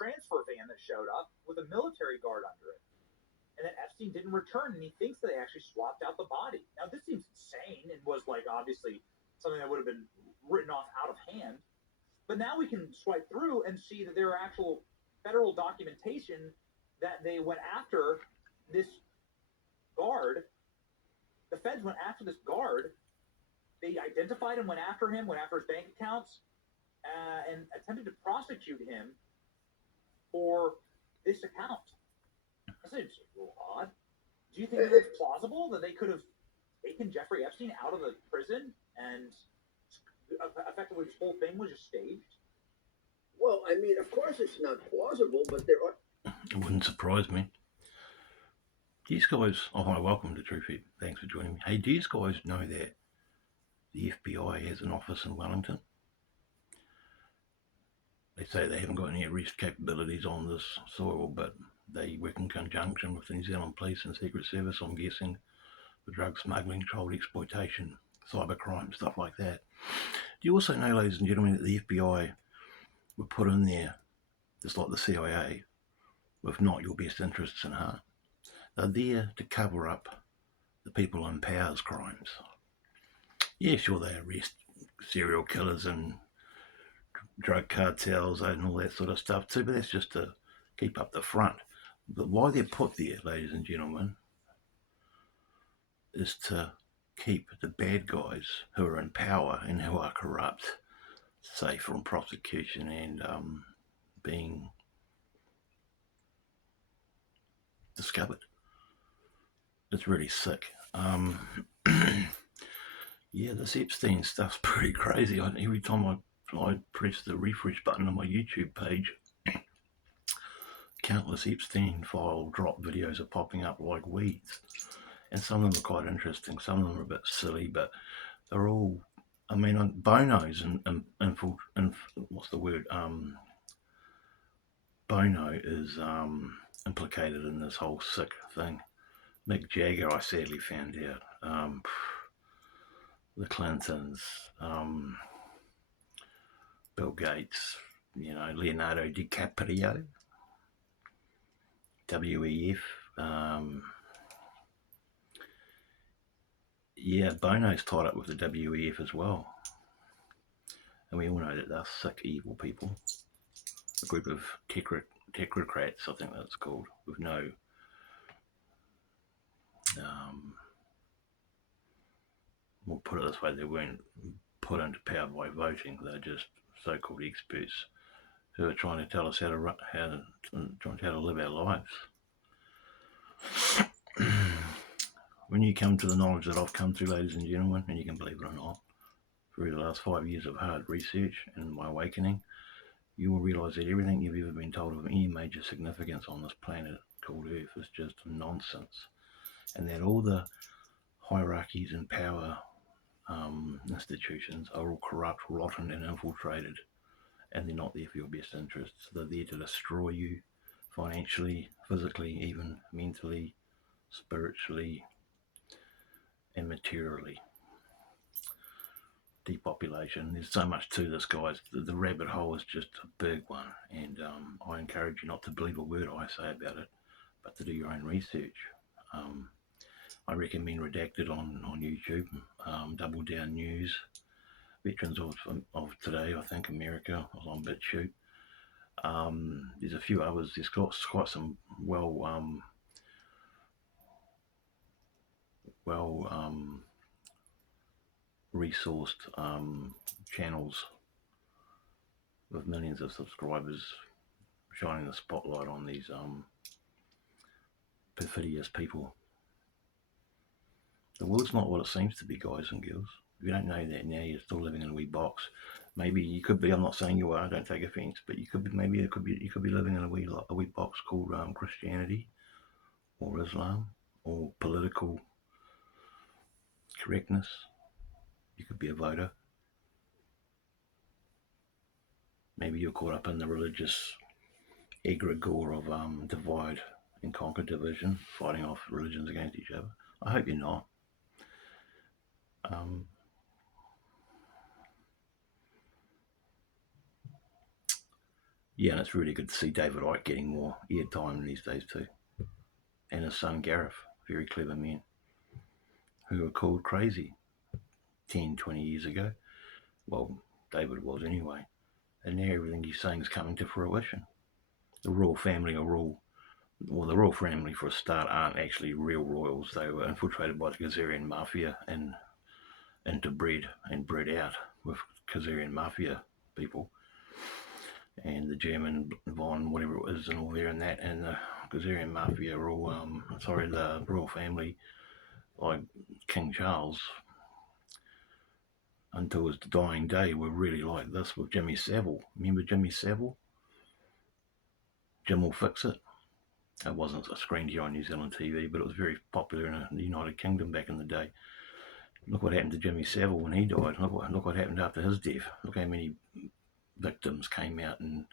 transfer van that showed up with a military guard under it. And then Epstein didn't return, and he thinks that they actually swapped out the body. Now, this seems insane and was like obviously something that would have been written off out of hand. But now we can swipe through and see that there are actual federal documentation that they went after this guard. The feds went after this guard. They identified him, went after him, went after his bank accounts, and attempted to prosecute him for this account. That seems a little odd. Do you think that it's plausible that they could have taken Jeffrey Epstein out of the prison and effectively this whole thing was just staged? Well, I mean, of course it's not plausible, but there are... It wouldn't surprise me. These guys, welcome to True Feed. Thanks for joining me. Hey, do you guys know that the FBI has an office in Wellington? They say they haven't got any arrest capabilities on this soil, but they work in conjunction with the New Zealand Police and Secret Service, I'm guessing, for drug smuggling, child exploitation, cybercrime, stuff like that. Do you also know, ladies and gentlemen, that the FBI were put in there, just like the CIA, with not your best interests in heart? They're there to cover up the people in power's crimes. Yeah, sure, they arrest serial killers and drug cartels and all that sort of stuff too, but that's just to keep up the front. But why they're put there, ladies and gentlemen, is to keep the bad guys who are in power and who are corrupt safe from prosecution and being discovered. It's really sick. Yeah, this Epstein stuff's pretty crazy. Every time I press the refresh button on my YouTube page, countless Epstein file drop videos are popping up like weeds. And some of them are quite interesting. Some of them are a bit silly, but they're all, I mean, Bono's and what's the word? Bono is implicated in this whole sick thing. Mick Jagger, I sadly found out. The Clintons, Bill Gates, Leonardo DiCaprio, WEF. Yeah, Bono's tied up with the WEF as well. And we all know that they're sick, evil people. A group of technocrats, I think that's called, with no we'll put it this way, they weren't put into power by voting. They're just so-called experts who are trying to tell us how to live our lives. When you come to the knowledge that I've come to, ladies and gentlemen, and you can believe it or not, through the last 5 years of hard research and my awakening, you will realise that everything you've ever been told of any major significance on this planet called Earth is just nonsense, and that all the hierarchies and power institutions are all corrupt, rotten and infiltrated, and they're not there for your best interests. They're there to destroy you financially, physically, even mentally, spiritually and materially. Depopulation. There's so much to this, guys. The rabbit hole is just a big one, and I encourage you not to believe a word I say about it, but to do your own research. I recommend Redacted on YouTube, Double Down News, Veterans of Today, I think, America, was on BitChute. There's a few others. There's quite some resourced channels with millions of subscribers shining the spotlight on these perfidious people. The world's not what it seems to be, guys and girls. If you don't know that now, you're still living in a wee box. Maybe you could be. I'm not saying you are. Don't take offence. But you could be. Maybe you could be living in a wee box called Christianity, or Islam, or political correctness. You could be a voter. Maybe you're caught up in the religious egregore of divide and conquer division, fighting off religions against each other. I hope you're not. Yeah, and it's really good to see David Icke getting more airtime these days too. And his son Gareth, very clever men, who were called crazy 10, 20 years ago. Well, David was anyway. And now everything he's saying is coming to fruition. The royal family the royal family for a start aren't actually real royals. They were infiltrated by the Khazarian mafia and interbred and bred out with Khazarian mafia people. And the German von whatever it is and all there and that, and the Khazarian mafia are all the royal family, like King Charles until his dying day, were really like this with Jimmy Savile. Remember Jimmy Savile? Jim will fix it. It wasn't screened here on New Zealand TV, but it was very popular in the United Kingdom back in the day. Look what happened to Jimmy Savile when he died. Look what happened after his death. Look how many victims came out and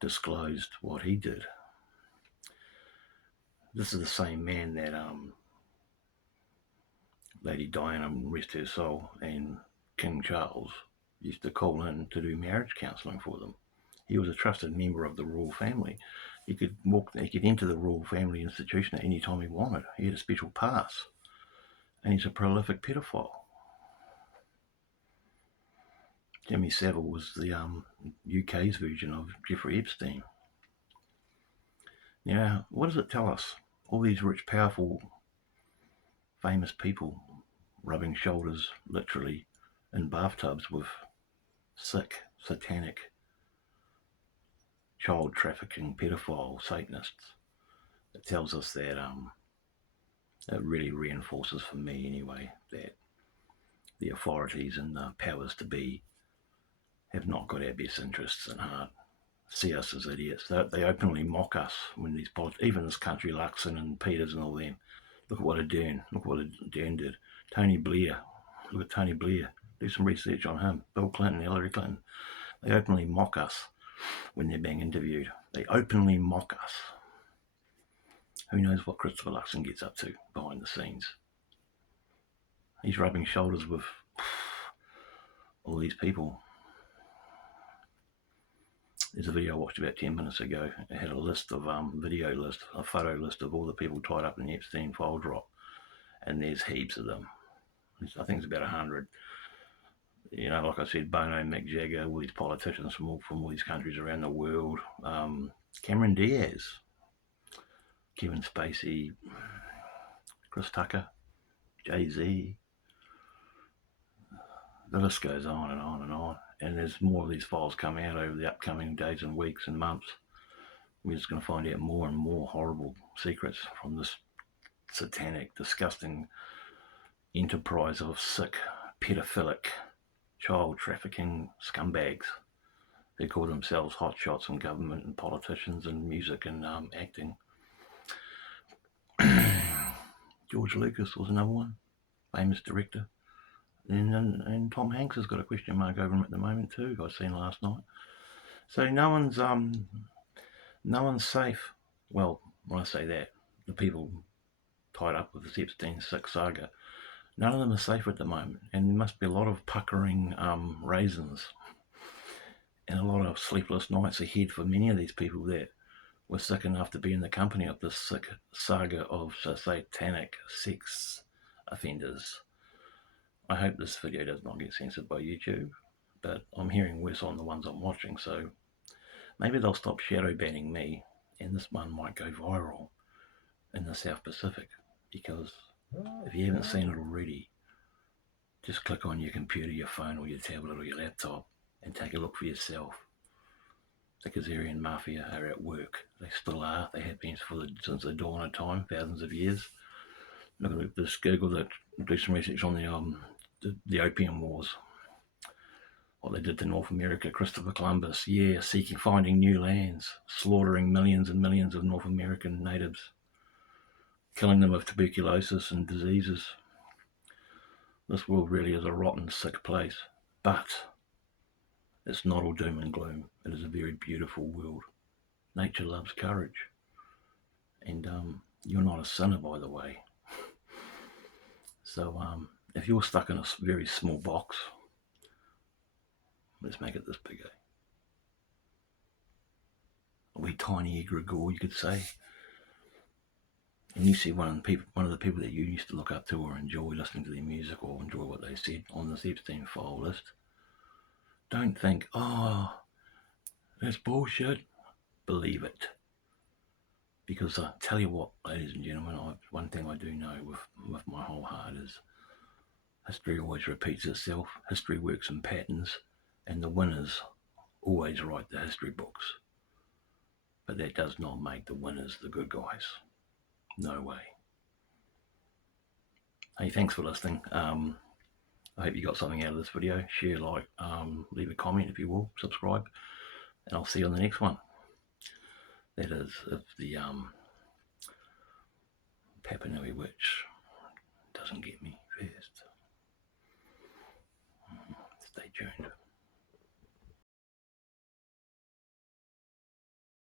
disclosed what he did. This is the same man that Lady Diana, rest her soul, and King Charles used to call in to do marriage counselling for them. He was a trusted member of the royal family. He could enter the royal family institution at any time he wanted. He had a special pass. And he's a prolific pedophile. Jimmy Savile was the UK's version of Jeffrey Epstein. Now, what does it tell us? All these rich, powerful, famous people rubbing shoulders, literally, in bathtubs with sick, satanic, child trafficking, pedophile Satanists. It tells us that it really reinforces for me anyway that the authorities and the powers to be have not got our best interests in heart. See us as idiots. They openly mock us when these even this country, Luxon and Peters and all them. Look at what Ardern. Look what Ardern did. Tony Blair. Look at Tony Blair. Do some research on him. Bill Clinton, Hillary Clinton. They openly mock us when they're being interviewed. They openly mock us. Who knows what Christopher Luxon gets up to behind the scenes? He's rubbing shoulders with all these people. There's a video I watched about 10 minutes ago. It had a list of a photo list of all the people tied up in the Epstein file drop, and there's heaps of them. I think it's about 100. You know, like I said, Bono, Mick Jagger, all these politicians from all these countries around the world. Cameron Diaz, Kevin Spacey, Chris Tucker, Jay-Z. The list goes on and on and on. And there's more of these files coming out over the upcoming days and weeks and months. We're just going to find out more and more horrible secrets from this satanic, disgusting enterprise of sick, pedophilic, child trafficking scumbags who call themselves hotshots in government and politicians and music and acting. George Lucas was another one, famous director. And Tom Hanks has got a question mark over him at the moment too. I seen last night. So no one's safe. Well, when I say that, the people tied up with the Epstein saga, none of them are safe at the moment, and there must be a lot of puckering raisins and a lot of sleepless nights ahead for many of these people that were sick enough to be in the company of this sick saga of satanic sex offenders. I hope this video does not get censored by YouTube, but I'm hearing worse on the ones I'm watching, so maybe they'll stop shadow banning me, and this one might go viral in the South Pacific, because if you haven't seen it already, just click on your computer, your phone, or your tablet, or your laptop, and take a look for yourself. The Khazarian Mafia are at work. They still are. They have been since the dawn of time, thousands of years. Look at this, Google that, do some research on the Opium Wars. What they did to North America, Christopher Columbus, finding new lands, slaughtering millions and millions of North American natives, killing them with tuberculosis and diseases. This world really is a rotten, sick place, but it's not all doom and gloom. It is a very beautiful world. Nature loves courage. And you're not a sinner, by the way. So if you're stuck in a very small box, let's make it this big. wee tiny egregore, you could say. And you see one of the people that you used to look up to or enjoy listening to their music or enjoy what they said on this Epstein file list. Don't think, oh, that's bullshit. Believe it. Because I tell you what, ladies and gentlemen, one thing I do know with my whole heart is history always repeats itself. History works in patterns, and the winners always write the history books. But that does not make the winners the good guys. No way. Hey, thanks for listening. I hope you got something out of this video. Share, like, leave a comment if you will, subscribe, and I'll see you on the next one. That is, if the Papanui witch doesn't get me first. Stay tuned.